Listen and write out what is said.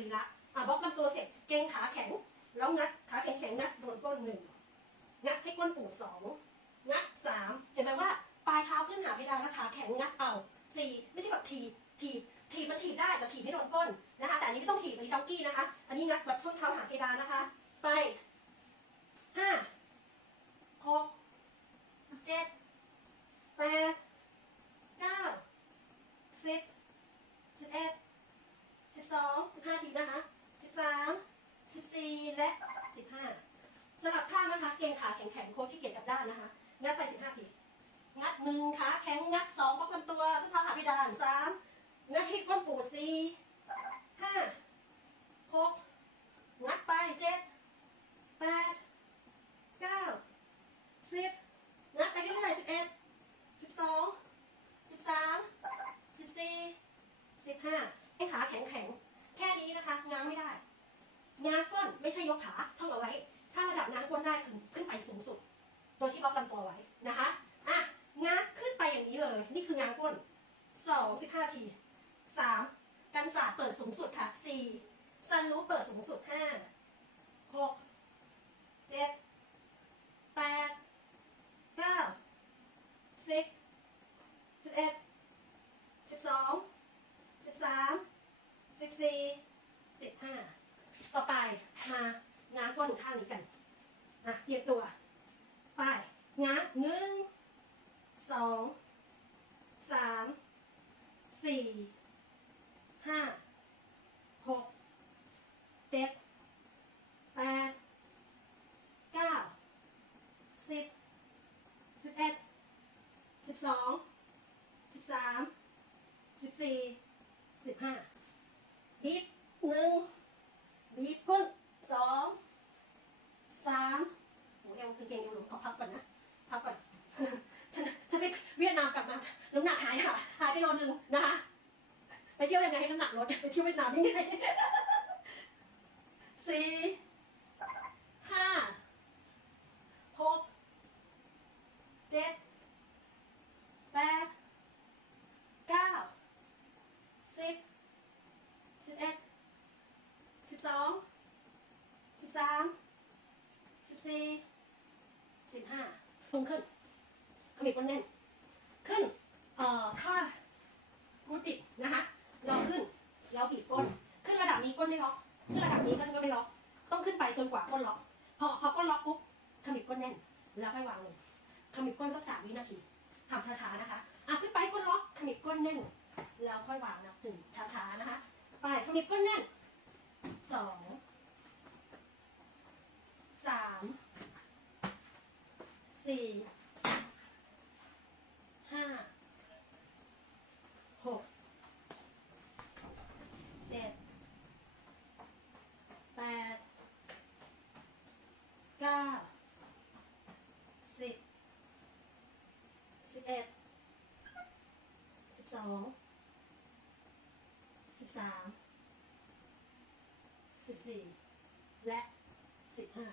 รีระอะบล็อกลำตัวเสร็จเกรงขาแข็ง แล้วงัดขาแข็งแข็งงัดโดนก้นหนึ่งงัดให้ก้นปูดสองงัดสามเห็นไหมว่าปลายเท้าขึ้นหาเพดานแล้วขาแข็งงัดเอาสี่ไม่ใช่แบบถีบถีบถีบมันถีบได้แต่ถีบไม่โดนก้นนะคะ แต่อันนี้ไม่ต้องถีบอันนี้ด็อกกี้นะคะ อันนี้งัดแบบส้นเท้าหาเพดานนะคะ ไปห้าหกเจ็ดแปดเก้าสิบสิบเอ็ดสิบสองสิบห้าทีนะคะสิบสามสิบสี่และสิบห้าสลับข้างนะคะ เกงขาแข็งแข็งๆโค้ดที่เกียจกลับด้านนะคะ งัดไปสิบห้าที งัดหนึ่งขาแข็ง งัดสองป้องกันตัวส้นเท้าหาเพดานสามงัดให้ก้นปูดสี่ห้าหกงัดไปเจ็ดแปดเก้าสิบงัดไปเรื่อยๆสิบเอ็ดสิบสองสิบสามสิบสี่สิบห้าให้ขาแข็งแข็งๆ แค่นี้นะคะง้างไม่ได้ง้างก้นไม่ใช่ยกขาท่องเอาไว้ บง้างก้นได้ขึ้นขึ้นไปสูงสุด โดยที่บล็อกลำตัวไว้นะคะอะง้างขึ้นไปอย่างนี้เลย นี่คือง้างก้นสองสิบห้าทีสามกันศาสตร์เปิดสูงสุดค่ะสี่ซันรูปเปิดสูงสุดห้าหกเจ็ดแปดเก้าสิบสิบเอ็ดสิบสองสิบสามสิบสี่สิบห้าต่อไปมาง้างก้นข้างนี้กัน อะเตรียบตัว ไปงัดหนึ่งสองสามสี่ห้า หก เจ็ด แปด เก้า สิบ สิบเอ็ด สิบสอง สิบสาม สิบสี่ สิบห้าบีบหนึ่งบีบก้นสอง สาม โอ้เอวกางเกงเอวหลงขอ พักก่อนนะ พักก่อน ฉันฉันไปเวียดนามกลับมาน้ำหนักหายค่ะ หายไปโลนึงนะคะ ไปเที่ยวยังไงให้น้ำหนักลด ไปเที่ยวเวียดนามยังไงสี่ห้าหกเจ็ดแปดเก้าสิบสิบเอ็ดสิบสองสิบสาม สิบสี่สิบห้า พุงขึ้น ขมิบก้นแน่น ขึ้น เอ่อถ้ากูติดนะคะเราขึ้น เราบีบก้น ขึ้นระดับนี้ก้นไม่ล็อก ขึ้นระดับนี้ก้นก็ไม่ล็อก ต้องขึ้นไปจนกว่าก้นล็อก พอพอก้นล็อกปุ๊บ ขมิบก้นแน่น แล้วค่อยวางลง ขมิบก้นสักสามวินาทีทำช้าๆนะคะอะขึ้นไปก้นล็อก ขมิบก้นแน่น แล้วค่อยวางนะถึงช้าๆนะคะ ไป ขมิบก้นแน่น สามสิบสี่และสิบห้า